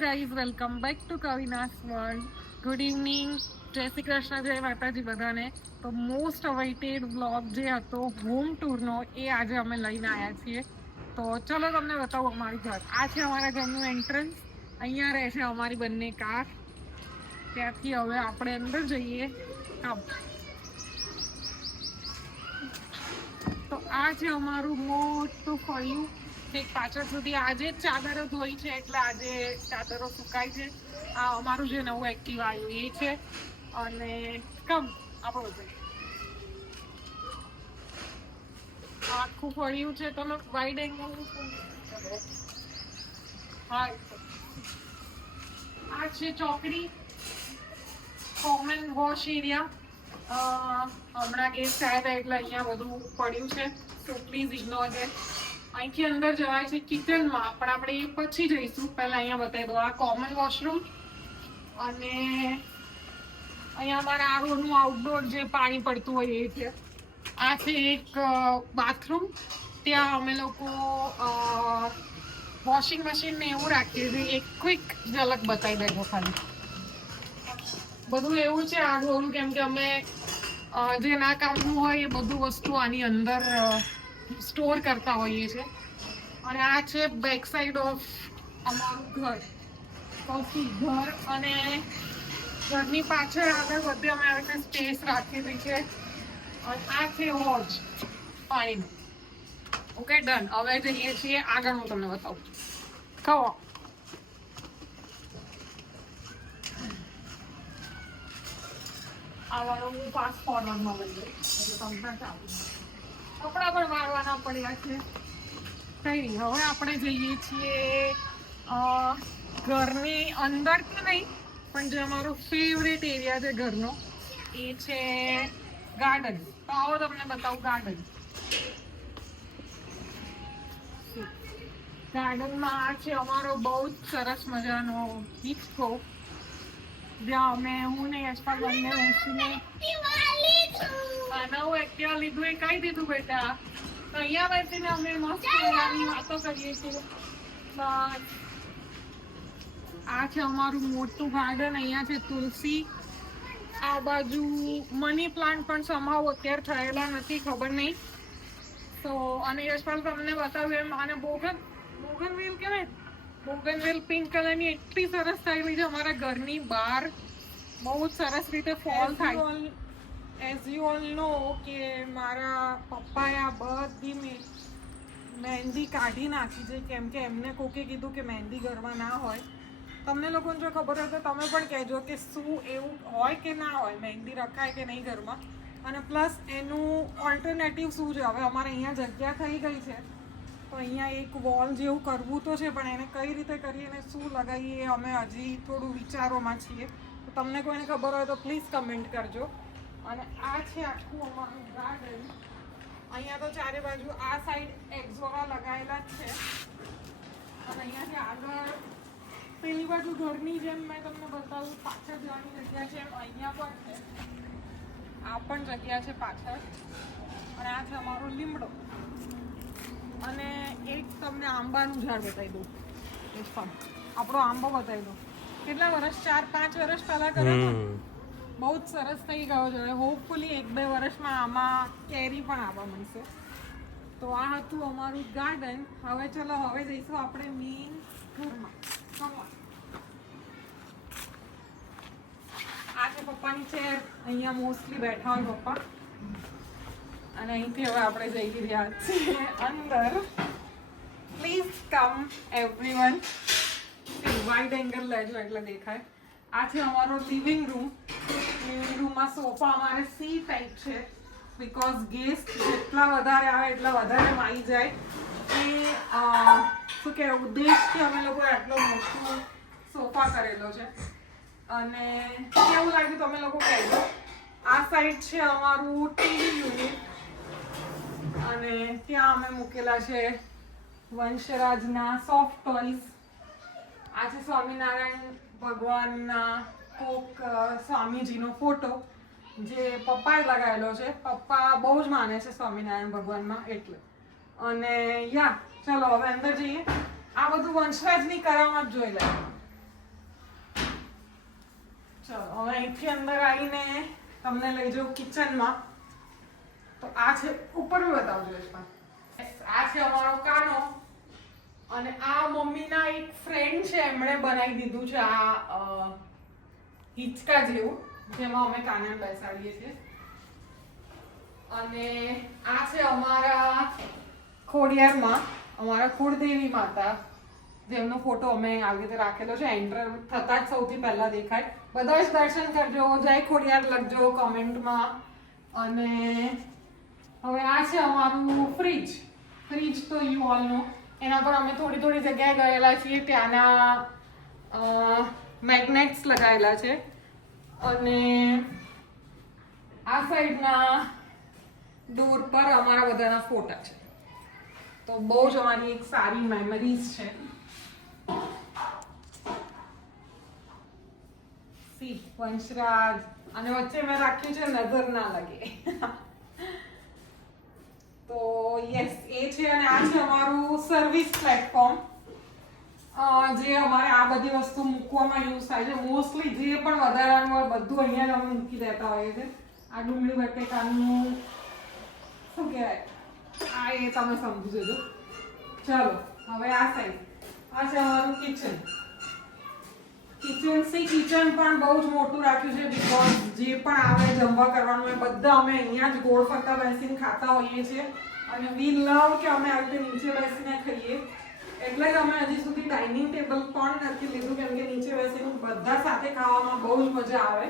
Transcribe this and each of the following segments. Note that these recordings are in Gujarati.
Guys, welcome back to Kavina's world. Good evening, Jai Shri Krishna, જય માતાજી બધાને. તો મોસ્ટ અવાઇટેડ બ્લોગ જે હતો હોમ ટૂરનો એ આજે અમે લઈને આવ્યા છીએ. તો ચલો તમને બતાવું અમારું ઘર. આ છે અમારા ઘરનું એન્ટ્રન્સ. અહીંયા રહે છે અમારી બંને કાર. ત્યાંથી હવે આપણે અંદર જઈએ. તો આ છે અમારું મોટું ફળિયું. એક પાછળ સુધી આજે જ ચાદરો ધોઈ છે એટલે આજે ચાદરો સુકાય છે. આ અમારું જે નવું એક્ટિવા આવ્યું એ છે. અને આપણું આખું ફળિયું છે. તમે વાઇડ એંગલ હા, આ છે ચોકડી, કોમન વોશ એરિયા. હમણાં ગેસ્ટ આવ્યા હતા એટલે અહીંયા બધું પડ્યું છે, તો પ્લીઝ ઇગ્નોર ધેટ. અહીંથી અંદર જવાય છે કિચનમાં, પણ આપણે એ પછી જઈશું. પહેલા અહીંયા બતાવી દો, આ કોમન વોશરૂમ. અને અહીંયા અમારા આરોનું આઉટડોર જે પાણી પડતું હોય એ છે. આ છે એક બાથરૂમ. ત્યાં અમે લોકો વોશિંગ મશીન ને એવું રાખીએ છીએ. એક ક્વિક ઝલક બતાવી દેજો ખાલી. બધું એવું છે આડોળું, કેમ કે અમે જે ના કામનું હોય એ બધું વસ્તુ આની અંદર સ્ટોર કરતા હોઈએ છીએ. અને આ છે બેક સાઈડ ઓફ અમારું ઘર. ઘર અને ઘરની પાછળ આગળ બધે અમે આવી રીતે સ્પેસ રાખેલી છે. અને આ છે હોજ પાણીનું. Okay, done. હવે જઈએ છીએ આગળ, હું તમને બતાવું. કહો. આવવાનું હું ફાસ્ટ ફોરવર્ડમાં બની ગઈ એટલે તમને ચાલુ. કપડા પણ વાળવાના પડ્યા છે. કઈ નહીં, હવે આપણે જઈએ છીએ ઘરની અંદર તો નહીં, પણ જે અમારો ફેવરેટ એરિયા છે ઘરનો એ છે ગાર્ડન. તો આવો તમને બતાવું ગાર્ડન. ગાર્ડનમાં આ છે અમારો બહુ જ સરસ મજાનો હિસ્સો, જ્યાં અમે હું ને યશપાલ બંને બેસીને નવું એક્ટિવા લીધું એ કહી દીધું બેટા. તો અહીંયા બેસીને અમે મસ્ત મજાની વાતો કરીએ છીએ. બસ આ છે અમારું મોટું ગાર્ડન. અહીંયા છે તુલસી. આ બાજુ મની પ્લાન્ટ પણ સમાવ અત્યારે થયેલા નથી, ખબર નહીં. તો અને યશપાલ તમને બતાવ્યું એમ, આને બોગનવેલ કહેવાય. બોગનવેલ પિંક કલરની એટલી સરસ થયેલી છે અમારા ઘરની બહાર. બહુ જ સરસ રીતે ફોલ થાય. એઝ યુ ઓલ નો કે મારા પપ્પાએ આ બધી મહેંદી કાઢી નાખી છે, કેમ કે એમને કોકે કીધું કે મહેંદી ઘરમાં ના હોય. તમને લોકોને જો ખબર હોય તો તમે પણ કહેજો કે શું એવું હોય કે ના હોય, મહેંદી રખાય કે નહીં ઘરમાં. અને પ્લસ એનું ઓલ્ટરનેટિવ શું છે. હવે અમારે અહીંયા જગ્યા થઈ ગઈ છે તો અહીંયા એક વોલ જેવું કરવું તો છે, પણ એને કઈ રીતે કરીએ અને શું લગાવીએ અમે હજી થોડું વિચારોમાં છીએ. તો તમને કોઈને ખબર હોય તો પ્લીઝ કમેન્ટ કરજો. અને આ છે આખું અમારું ગાર્ડન. અહીંયા તો ચારે બાજુ આ સાઈડ એક્ઝોરા લગાવેલા જ છે. અને અહીંયાથી આગળ પેલી બાજુ ઘરની જેમ મેં તમને બતાવું પાછળ જવાની જગ્યા છે, એમ અહીંયા પણ છે. આ પણ જગ્યા છે પાછળ. અને આ છે અમારો લીમડો. અને એક તમને આંબાનું ઝાડ બતાવી દઉં. આપણો આંબો બતાવી દઉં. કેટલા વર્ષ, 4-5 વર્ષ પહેલા કર્યો હતો. બહુ જ સરસ થઈ ગયો છે. હોપફુલી 1-2 વર્ષમાં આમાં કેરી પણ આવવા મળશે. તો આ હતું અમારું ગાર્ડન. હવે ચલો, હવે જઈશું આપણે મેઇન ઘરમાં. આ છે પપ્પાની ચેર. અહીંયા મોસ્ટલી બેઠા હોય પપ્પા. અને અહીંથી હવે આપણે જઈ રહ્યા છીએ અંદર. Please come everyone. Wide angle લેજો એટલે દેખાય. આ છે અમારો લિવિંગ રૂમ. લિવિંગ રૂમમાં સોફા અમારે સી ટાઈપ છે, બીકોઝ ગેસ્ટ જેટલા વધારે આવે એટલા વધારે આવી જાય એ શું કે ઉદ્દેશથી અમે લોકો આટલો મોટો સોફા કરેલો છે. અને કેવું લાગ્યું તમે લોકો કહેજો. આ સાઈડ છે અમારું ટીવી યુનિટ. અને ત્યાં અમે મૂકેલા છે વંશરાજના સોફ્ટ ટોયઝ. આ છે સ્વામિનારાયણ ભગવાનના કોક સ્વામીજીનો ફોટો જે પપ્પાએ લગાવેલો છે. પપ્પા બહુ જ માને છે સ્વામિનારાયણ ભગવાનમાં એટલે. અને યા ચલો હવે અંદર જઈએ. આ બધું વંશરાજની કરામત જોઈ લે. ચલો હવે અહીંથી અંદર આવીને તમને લઈ જાઉં કિચનમાં. તો આ છે ઉપર બતાવજો યશપાલ. આ છે અમારો કાનો અને આ મમ્મીના એક ફ્રેન્ડ છે, એમણે બનાવી દીધું છે આ હિંચકા જેવું જેમાં અમે કાનાને બેસાડીએ છીએ. અને આ છે અમારા ખોડિયારમાં અમારા કુળદેવી માતા, જેમનો ફોટો અમે આવી રીતે રાખેલો છે. એન્ટર થતા જ સૌથી પહેલા દેખાય. બધા જ દર્શન કરજો, જય ખોડિયાર લખજો કોમેન્ટમાં. અને હવે આ છે અમારું ફ્રીજ. ફ્રીજ તો યુ ઓલ નો, એના પર અમે થોડી થોડી જગ્યાએ ગયેલા છીએ, ત્યાંના મેગ્નેટ્સ લગાવેલા છે. અને આ સાઈડના ડોર પર અમારા બધાના ફોટા છે. તો બહુ જ અમારી એક સારી મેમરીઝ છે. સી વંશરાજ, અને વચ્ચે મેં રાખ્યું છે નજર ના લાગે. તો યસ, એ છે. અને આ છે અમારું સર્વિસ પ્લેટફોર્મ, જે અમારે આ બધી વસ્તુ મૂકવામાં યુઝ થાય છે. મોસ્ટલી જે પણ વધારાનું હોય બધું અહીંયા જ અમે મૂકી દેતા હોઈએ છીએ. આ ડુંગળી બટેકાનું શું કહેવાય, આ એ તમે સમજી જજો. ચલો હવે આ સાઈડ, આ છે અમારું કિચન. કિચન પણ બહુ જ મોટું રાખ્યું છે, બીકોઝ જે પણ આવે જમવા કરવાનું હોય બધા અમે અહીંયા જ ગોળ ફરતા બેસીને ખાતા હોઈએ છીએ. અને વી લવ કે અમે આવી રીતે નીચે બેસીને ખાઈએ. એટલે જ અમે હજી સુધી ડાઇનિંગ ટેબલ પણ નથી લીધું, કેમ કે નીચે બેસીને બધા સાથે ખાવામાં બહુ જ મજા આવે.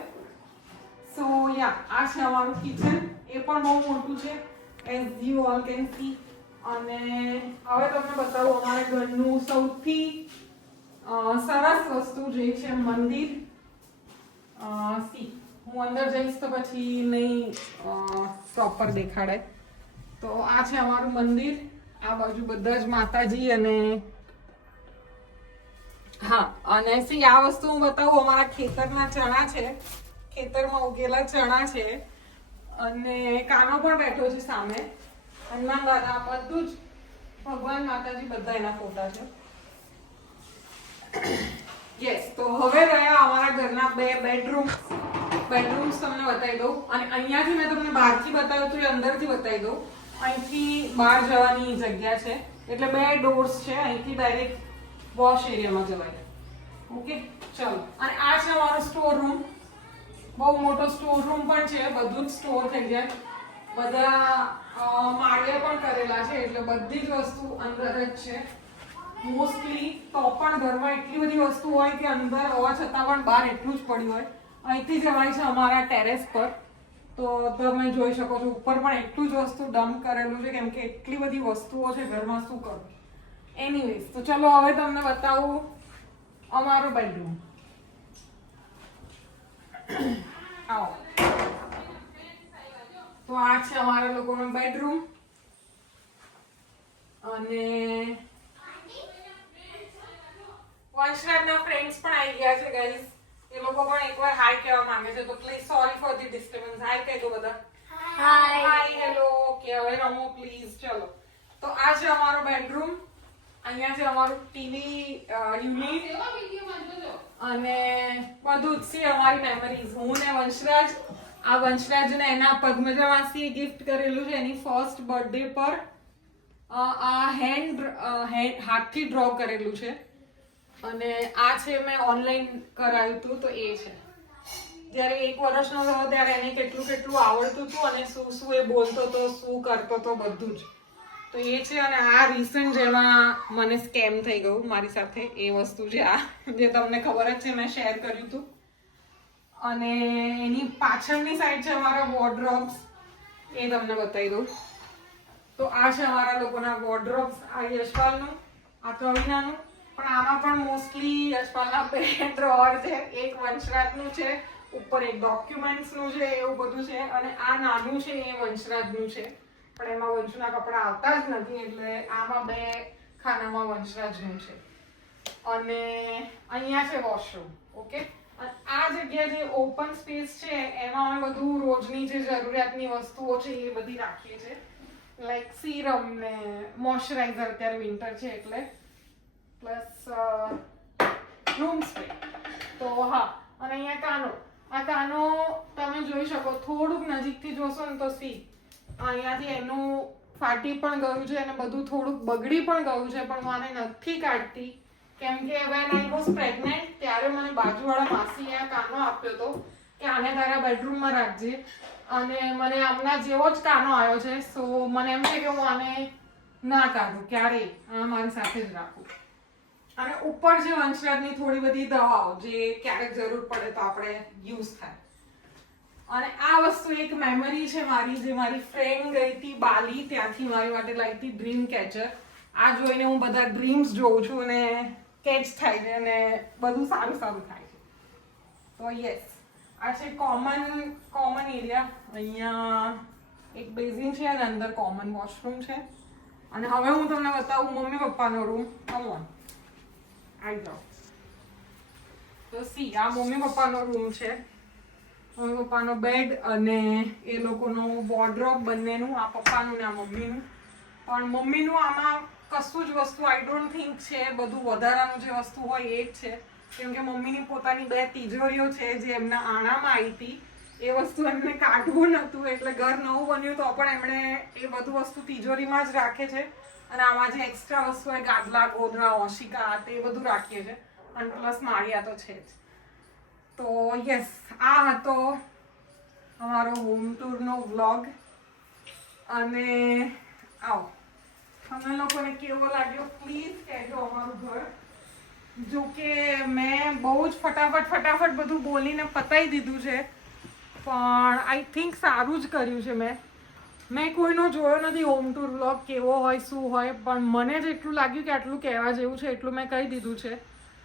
સો યા, આ છે અમારું કિચન. એ પણ બહુ મોટું છે, as you all can see. અને હવે તમને બતાવું અમારા ઘરનું સૌથી સરસ વસ્તુ જે છે મંદિર. સી, હું અંદર જઈશ તો પછી નહીં પ્રોપર દેખાડે. તો આ છે અમારું મંદિર. આ બાજુ બધા જ માતાજી. અને હા, અને સી આ વસ્તુ હું બતાવું, અમારા ખેતરના ચણા છે, ખેતરમાં ઉગેલા ચણા છે. અને કાનો પણ બેઠો છે સામે, હનુમાન દાદા, બધું જ ભગવાન માતાજી બધા એના ફોટા છે. યસ, તો હવે રહ્યા અમારા ઘરના બે બેડરૂમ્સ તમને બતાવી દઉં. અને અહીંયાથી મેં તમને બહારથી બતાવ્યું તો એ અંદરથી બતાવી દઉં. અહીંથી બહાર જવાની જગ્યા છે, એટલે બે ડોર્સ છે. અહીંથી ડાયરેક્ટ વોશ એરિયામાં જવાય. ઓકે, ચલો. અને આ છે અમારો સ્ટોર રૂમ. બહુ મોટો સ્ટોર રૂમ પણ છે, બધું જ સ્ટોર થઈ જાય. બધા માળિયા પણ કરેલા છે, એટલે બધી જ વસ્તુ અંદર જ છે. મોસ્ટલી તો પણ ઘરમાં એટલી બધી વસ્તુ હોય કે અંદર હોવા છતાં પણ બહાર એટલું જ પડ્યું હોય. અહીંથી જવાય છે અમારા ટેરેસ પર. તો તમે જોઈ શકો છો ઉપર પણ એટલું જ વસ્તુ ડમ્પ કરેલું છે, કેમ કે એટલી બધી વસ્તુઓ છે ઘરમાં, શું કરું. એનીવેઝ, તો ચલો હવે તમને બતાવું અમારો બેડરૂમ. આવો. તો આ છે અમારા લોકોનો બેડરૂમ. અને વંશરાજના ફ્રેન્ડ્સ પણ આવી ગયા છે ગાઈઝ. એ લોકો પણ એકવાર હાય કહેવા માંગે છે, તો please sorry for the disturbance. Hi કહી દો બધા. હાય, હેલો. ઓકે, હવે રમો પ્લીઝ. ચલો, તો આ છે અમારો બેડરૂમ. અહીંયા છે અમારું ટીવી યુનિટ અને બધું જ છે. અમારી મેમરીઝ, હું ને વંશરાજ. આ વંશરાજને એના પદ્મજા માસીએ ગિફ્ટ કરેલું છે એની ફર્સ્ટ બર્થડે પર. આ હાથથી ડ્રો કરેલું છે. અને આ છે મેં ઓનલાઈન કરાવ્યું હતું, તો એ છે. જ્યારે 1 વર્ષનો થયો ત્યારે એને કેટલું આવડતું હતું અને શું એ બોલતો હતો, શું કરતો હતો, બધું જ. તો એ છે. અને આ રિસન્ટ જેમાં મને સ્કેમ થઈ ગયું મારી સાથે, એ વસ્તુ છે આ, જે તમને ખબર જ છે, મેં શેર કર્યું હતું. અને એની પાછળની સાઈડ છે અમારા વોર્ડરોબ્સ, એ તમને બતાવી દઉં. તો આ છે અમારા લોકોના વોર્ડરોબ્સ. આ યશપાલનું, આ કવિનાનું. પણ આમાં પણ મોસ્ટલી યશપાલના 2 ડ્રોઅર છે. એક વંશરાજનું છે, ઉપર એક ડોક્યુમેન્ટ્સનું છે, એવું બધું છે. અને આ નાનું છે એ વંશરાજનું છે, પણ એમાં વંશના કપડા આવતા જ નથી, એટલે આમાં 2 ખાનામાં વંશરાજનું છે. અને અહીંયા છે વોશરૂમ. ઓકે, આ જગ્યા જે ઓપન સ્પેસ છે એમાં અમે બધું રોજની જે જરૂરિયાતની વસ્તુઓ છે એ બધી રાખીએ છીએ. લાઈક સીરમ ને મોઇશ્ચરાઇઝર, અત્યારે વિન્ટર છે એટલે, પ્લસ રૂમ સ્પ્રે. તો હા, અને અહીંયા કાનો. આ કાનો તમે જોઈ શકો, થોડુંક નજીકથી જોશો ને તો સી અહીંયાથી એનું ફાટી પણ ગયું છે અને બધું થોડુંક બગડી પણ ગયું છે, પણ હું આને નથી કાઢતી કેમ કે વેન આઈ વોઝ પ્રેગ્નેન્ટ ત્યારે મને બાજુવાળા માસીએ આ કાનો આપ્યો હતો કે આને તારા બેડરૂમમાં રાખજે, અને મને આમના જેવો જ કાનો આવ્યો છે. સો મને એમ છે કે હું આને ના કાઢું ક્યારેય, આ મારી સાથે જ રાખું. અને ઉપર છે વંશરાજની થોડી બધી દવાઓ જે ક્યારેક જરૂર પડે તો આપણે યુઝ થાય. અને આ વસ્તુ એક મેમરી છે મારી, જે મારી ફ્રેન્ડ ગઈ હતી બાલી, ત્યાંથી મારી માટે લાવી હતી ડ્રીમ કેચર. આ જોઈને હું બધા ડ્રીમ્સ જોઉં છું અને કેચ થાય છે અને બધું સારું સારું થાય છે. તો યસ, આ છે કોમન એરિયા. અહીંયા એક બેઝિન છે અને અંદર કોમન વોશરૂમ છે. અને હવે હું તમને બતાવું મમ્મી પપ્પાનો રૂમ. કમ ઓન, આવી જાઓ. તો સી આ મમ્મી પપ્પાનો રૂમ છે. મમ્મી પપ્પાનો બેડ અને એ લોકોનો વોર્ડરોબ બંનેનું, આ પપ્પાનું ને આ મમ્મીનું. પણ મમ્મીનું આમાં કશું જ વસ્તુ આઈ ડોન્ટ થિંક છે, બધું વધારાનું જે વસ્તુ હોય એ જ છે. કેમ કે મમ્મીની પોતાની 2 તિજોરીઓ છે જે એમના આણામાં આવી હતી, એ વસ્તુ એમને કાઢવું નહોતું એટલે ઘર નવું બન્યું તો પણ એમણે એ બધું વસ્તુ તિજોરીમાં જ રાખે છે. અને આમાં જે એક્સ્ટ્રા વસ્તુ હોય ગાદલા, ગોદડા, ઓશિકા તે બધું રાખીએ છીએ. અને પ્લસ માળિયા તો છે જ. તો યસ, આ હતો અમારો હોમ ટૂરનો વ્લોગ. અને આવો, તમે લોકોને કેવો લાગ્યો પ્લીઝ કહેજો અમારું ઘર. જો કે મેં બહુ જ ફટાફટ બધું બોલીને પતાવી દીધું છે, પણ આઈ થિંક સારું જ કર્યું છે. મેં કોઈનો જોયો નથી હોમ ટૂર વ્લોગ કેવો હોય શું હોય, પણ મને જેટલું લાગ્યું કે આટલું કહેવા જેવું છે એટલું મેં કહી દીધું છે.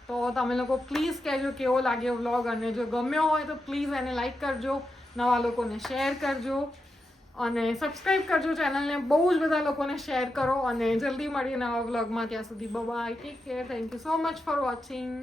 તો તમે લોકો પ્લીઝ કહેજો કેવો લાગ્યો વ્લોગ, અને જો ગમ્યો હોય તો પ્લીઝ એને લાઈક કરજો, નવા લોકોને શેર કરજો અને સબસ્ક્રાઈબ કરજો ચેનલને. બહુ જ બધા લોકોને શેર કરો અને જલ્દી મળીએ નવા વ્લોગમાં. ત્યાં સુધી bye, take care, thank you so much for watching.